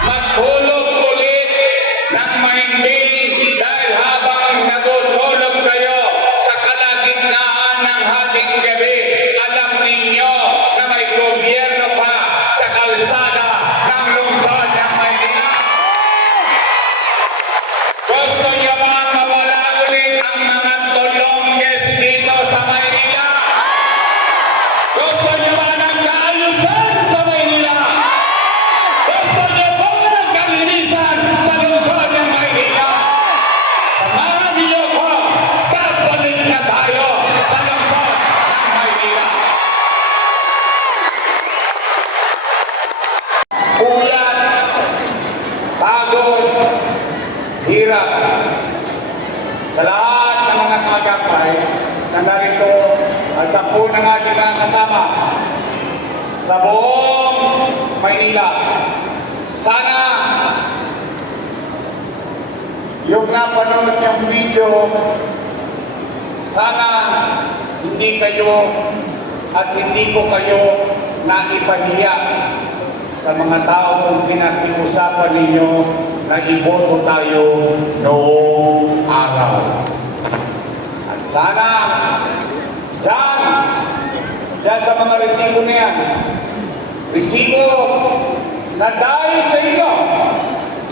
Magtulog ulit ng mahimbing dahil habang natutulog kayo sa kalagitnaan ng hating gabi, alam ninyo na may gobyerno pa sa kalsada ng lungsod ng Maynila. Gusto nyo ba mawala ulit ang mga tulongges dito sa Maynila? Gusto nyo ba ng kaayusan sa Maynila? Gusto nyo ba ng kalinisan sa lungsod ng Maynila? Samahan niyo ko, babalik na tayo sa lungsod ng Maynila. Puyat, pagod, hirap. Sa lahat ng mga kagapay na narito at sa po ng ating mga kasama sa buong Maynila, sana yung napanood yung video, sana hindi kayo at hindi ko kayo naipahiya sa mga taong pinakiusapan ninyo na iboto tayo noong araw. At sana dyan sa mga resibo na yan, resibo na dahil sa inyo,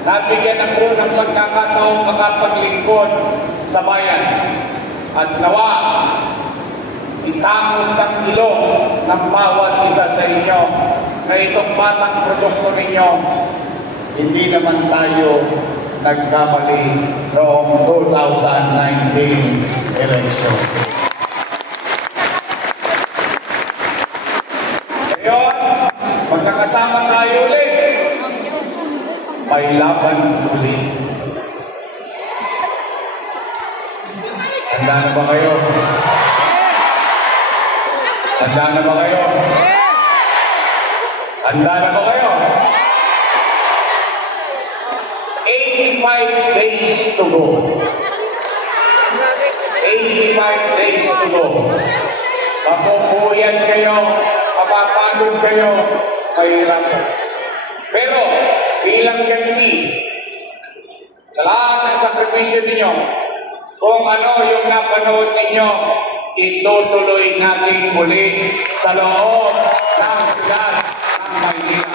nabigyan ako ng pagkakataong makapaglingkod sa bayan. At nawa, itangos ng ilong ng bawat isa sa inyo na itong batang produkto ninyo, hindi naman tayo nagkamali noong 2019 election. Ngayon, magkakasama tayo ulit. May laban ulit. Handa na ba kayo? Handa na ba kayo? Handa na ba kayo? 85 days to go. 85 days to go. Mapupuyan kayo, mapapagod kayo, mahirap. Pero, bilang ganito, sa lahat ng sakripisyo ninyo, kung ano yung napanood ninyo, itutuloy natin muli sa loob ng siyudad ng Maynila.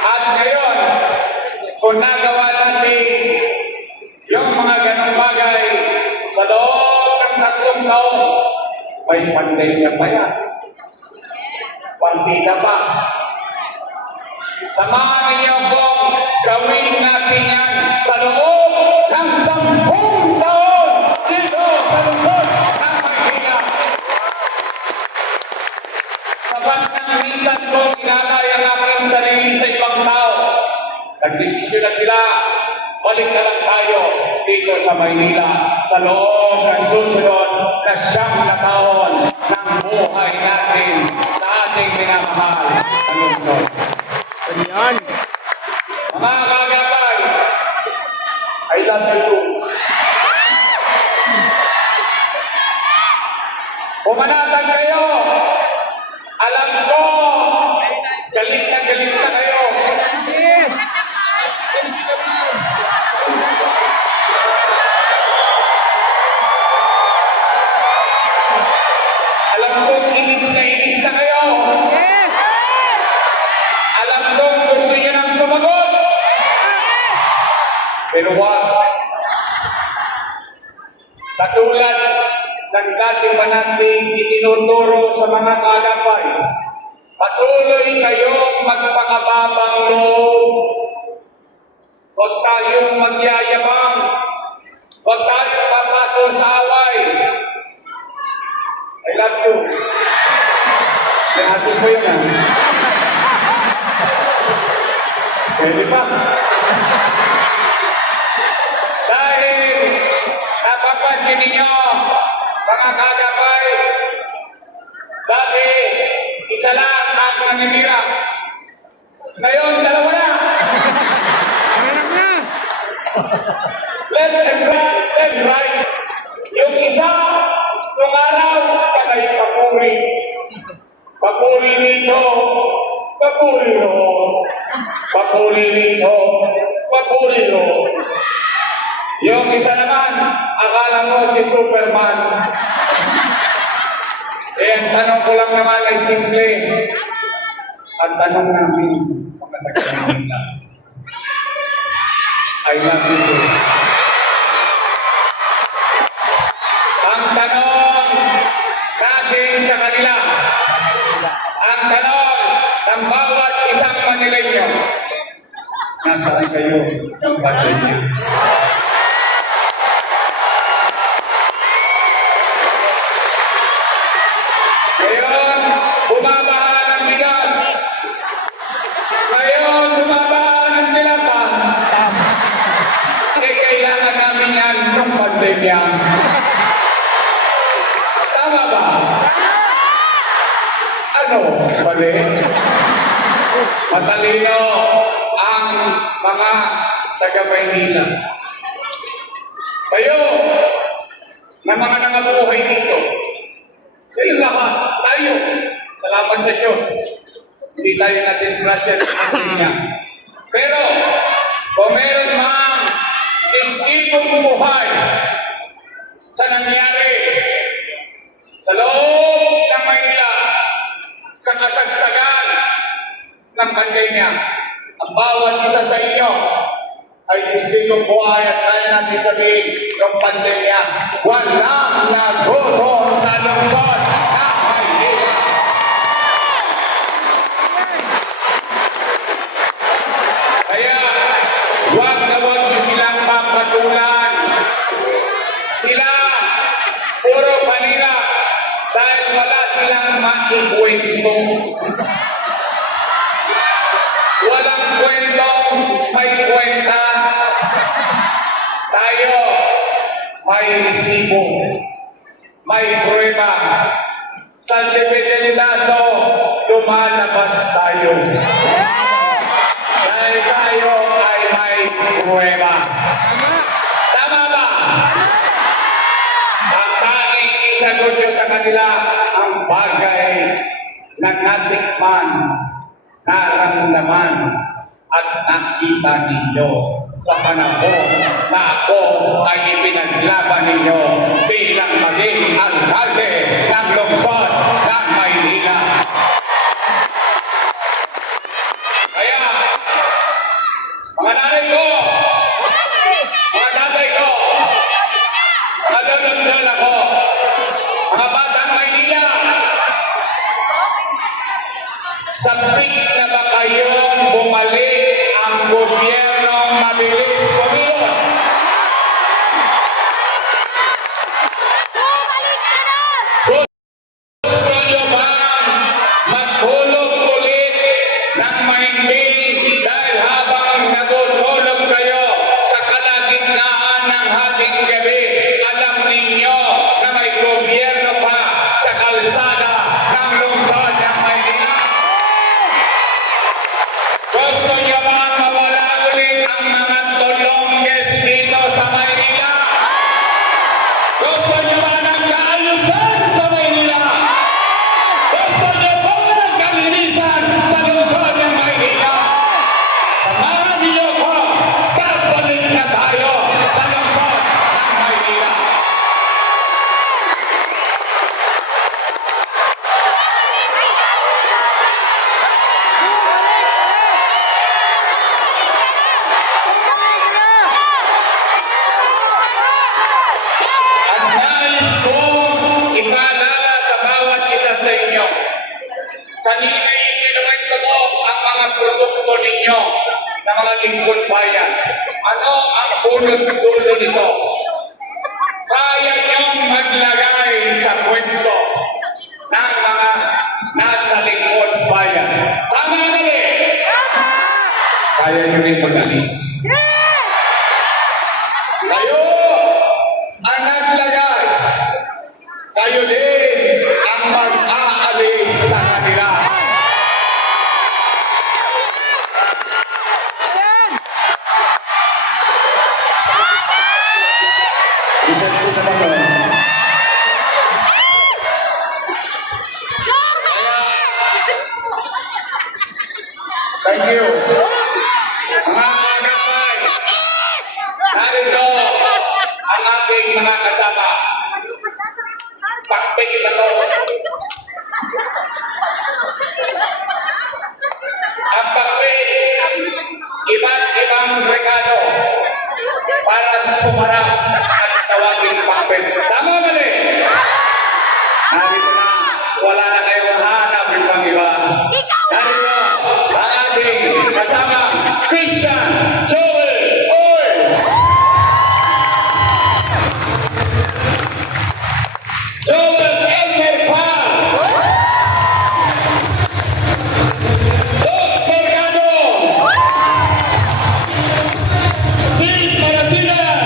At ngayon, kung nagawa natin yung mga ganong bagay sa loob ng 3 taon, may pandemya pa yan. Pandemya pa. Samahan niyo kung gawin natin yan sa loob ng 10 taon dito sa lungsod ng Maynila. Sabat ng minsan ko, inakaya ang aking sarili sa ibang tao. Nagdesisyon na sila, balik na lang tayo dito sa Maynila sa loob ng susunod na 9 taon ng buhay natin sa ating minamahal na lungsod. Ayan. Mga kagapay, I love you. Pumanatag kayo. Alam ko, galit na kayo. Alam ko, inis na kayo. Alam ko, gusto niyo nang sumagot. Pero wag. Katulad ng dati pa natin itinuturo sa mga kalapay, patuloy kayong magpakababang loob. Huwag tayong magyayabang. Huwag tayong papato sa away. I love you. Sinasin ko yun, ha? Pwede pa. Dahil napapansin ninyo, mga kagapay, dati isa lang ang nanimira. Ngayon, 2 na. Left and right. Yung isa, nung araw, panay papuri. Papuri ni dito, papuri ro. Papuri rito, papuri ro. Yung isa naman, akala mo si Superman. Eh, ang tanong ko lang naman ay simple. Ang tanong namin, mga taga-Manila, I love you too. Ang tanong natin sa kanila, ang tanong ng bawat isang Manileño, nasaan kayo ng bagay niyo? Ngayon, bumabaha ng bigas. Ngayon, bumabaha ng tilapa. Eh, kailangan namin yan nung pandemya. Tama ba? Ano? Mali? Matalino ang mga taga-Maynila. Kayo, na mga nangabuhay dito, kayo lahat, tayo, salamat sa Diyos. Hindi tayo na-disgrasya ng ating niya. Pero, kung meron mang isipong bumuhay sa nangyari sa loob ng Maynila, sa kasagsagan ng pandemya, ang bawat isa sa inyo ay isipong buhay at kaya natin sabihin ng pandemya, walang nagutom sa lungsod ng Maynila. Kaya, huwag na huwag niyo silang papatulan. Sila, puro panira, dahil wala silang maikwento. Walang kwentong may kwenta. Tayo, may resibo, may prueba. Sa dependendaso, lumalabas tayo. Dahil tayo ay may prueba. Tama ba? Ang tanging isagot nyo sa kanila ang bagay na natikman, naramdaman, at nakita ninyo sa panahon na ako ay ipinaglaban ninyo bilang maging alkalde ng lungsod ng Maynila. Kaya, mga nanay ko, mga tatay ko, mga lolo-lola ko, mga batang Maynila, sabik na ba kayong bumalik ang gobyernong mabilis kumilos? Gusto nyo bang magtulog ulit ng mahimbing dahil habang natutulog kayo sa kalagitnaan ng hating gabi, alam ninyo na may gobyerno pa sa kalsada ng lungsod ng Maynila? Gusto nyo bang mawala ulit ang mga tulongges dito sa Maynila? Gusto nyo ba ng kaayusan sa Maynila? Gusto nyo ba ng kalinisan sa lungsod ng Maynila? Samahan niyo ko, babalik na tayo sa lungsod ng Maynila. At nais kong ipaalala sa bawat isa sa inyo, kanina ikinuwento ko ang mga produkto ninyo na mga lingkod bayan. Ano ang punot-dulo nito? Kaya niyong maglagay sa pwesto ng mga nasa lingkod bayan. Tama na rin! Kaya niyo rin mag-alis. Kayo ang naglagay. Kayo din ang mag-aalis sa kanila. Isa-isa naman yun. Thank you. Mga kaagapay, narito ang ating mga kasama. Pakpik na to. Ang pakpik, iba't ibang regalo para sumarap at tawagin pakpik. Tama mali? Narito na, wala na kayong hanap yung pang iba. Narito, ang ating kasama, Christian Joel Oy! Joel Elmer Pan! Dot Mercado! Steve Marasinan!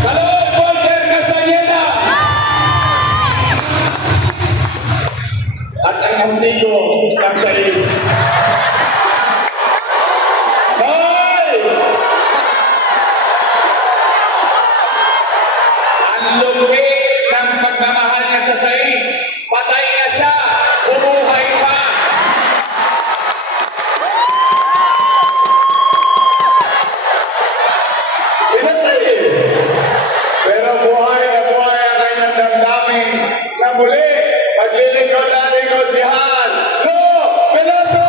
Salud Walter Castañeda! At ang antigo ng Sais. Hoy! Ang lupit ng pagmamahal niya sa Sais, patay na siya, bumuhay pa. Pinatay eh. Pero buhay na buhay ang kanyang damdamin na muli maglilingkod natin ko si Han. No! Veloso!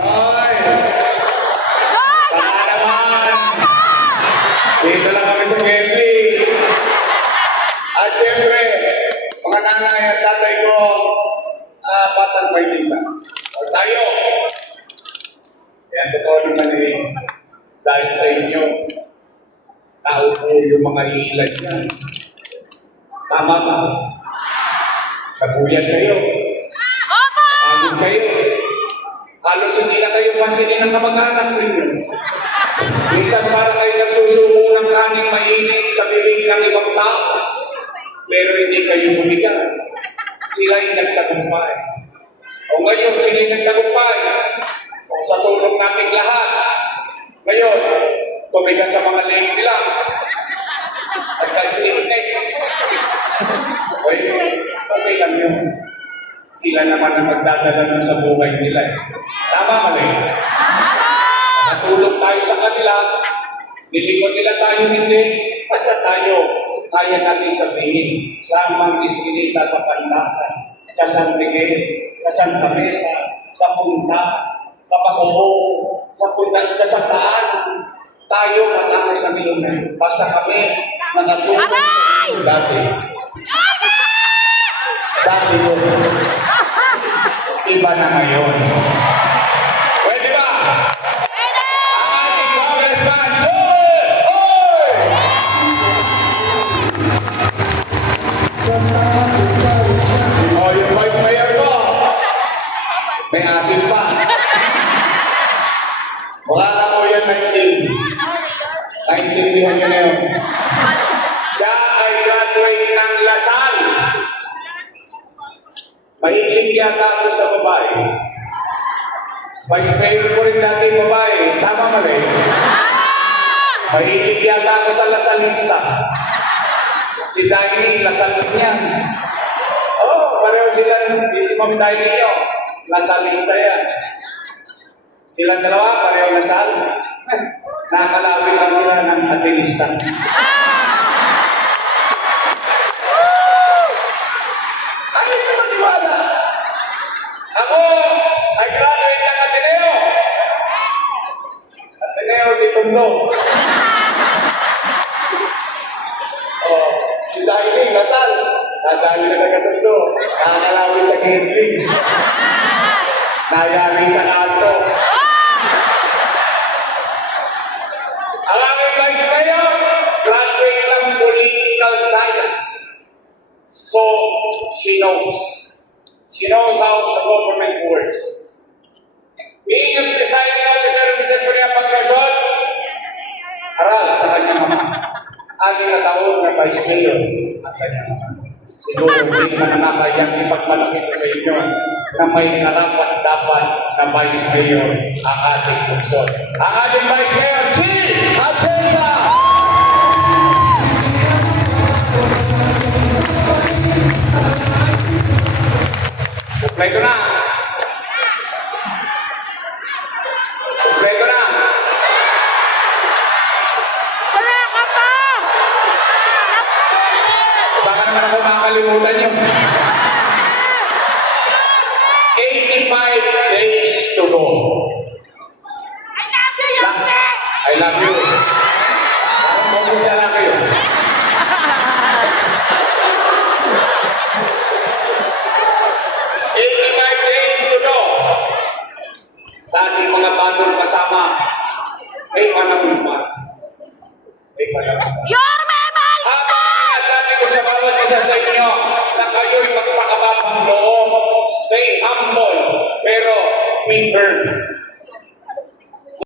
Ay! Tama naman! Dito lang kami sa Kenley. At siyempre, mga nanay at tatay ko, batang may tita. O tayo! Yan, totoo naman eh. Dahil sa inyo, naupo yung mga ilan yan. Tama ba? Kaguyan kayo. Pagod kayo. Halos hindi na kayo pansinin ng kamag-anak ninyo. Minsan para kayo nagsusubo ng kaning mainit sa bibig ng ibang tao. Pero hindi kayo bumigat. Sila'y nagtagumpay. O ngayon, sila'y nagtagumpay. O sa tulong nating lahat. Ngayon, tumigas sa mga leg nila. At nag-slick-neck. Okay lang yun. Sila naman ang magdadala nun sa buhay nila. Tama mali? Natulog tayo sa kanila. Nilikod nila tayo hindi. Basta tayo, kaya natin sabihin sa mga isinita sa Pandakan, sa San Miguel, sa Santa Mesa, sa Punta, sa Bacoor, sa Punta, sa Santaan. Tayo matapos sa milyon. Basta kami nakatulog sa inyo dati. Dati mo. Iba na ngayon. Pwede ba? Pwede! Ang ating Congressman, Joel Oy! O, yung vice mayor ko. May asin pa. Mukha ka mo yan, 19. Naintindihan niyo na yun. Siya ay graduate ng Lasal. Mahilig yata ako sa babae. Vice mayor ko rin dati babae. Tama mali? Mahilig yata ako sa Lasalista. Si Daini, Lasal niya. Oh, pareho sila. Si Ma'am Daini nyo. Lasalista yan. Silang dalawa, pareho Lasal. Nakalawin lang sila ng atilista. Ano yung maniwala? Ako, ay graduate ng Ateneo. Ateneo de Tondo. Oh, si Daily, Lasal. Nadali na nagkatundo. Nakakalawin sa Kenley. Nayari sa Alto. Ang aming vice mayor, graduate ng political science. So, she knows. She knows how the government works. Being a presiding officer ng Vicentoria Paglasol, aral sa kanyang ama. Aking nataon na vice mayor at kanyang ama. Siguro hindi na nakakayang ipagmalaki ko sa inyo na may karapat-dapat na vice mayor ang ating lungsod. Ang ating vice mayor, Chief Atienza! naman ako makakalimutan yun. 85 days to go. I love you. Parang boses siya lang kayo. Sa ating mga bagong kasama, may panahon pa. May panahon pa. Yorme Bal! Habang sinasabi ko sa bawat isa sa inyo na kayo'y magpakababang loob, stay humble, pero be firm.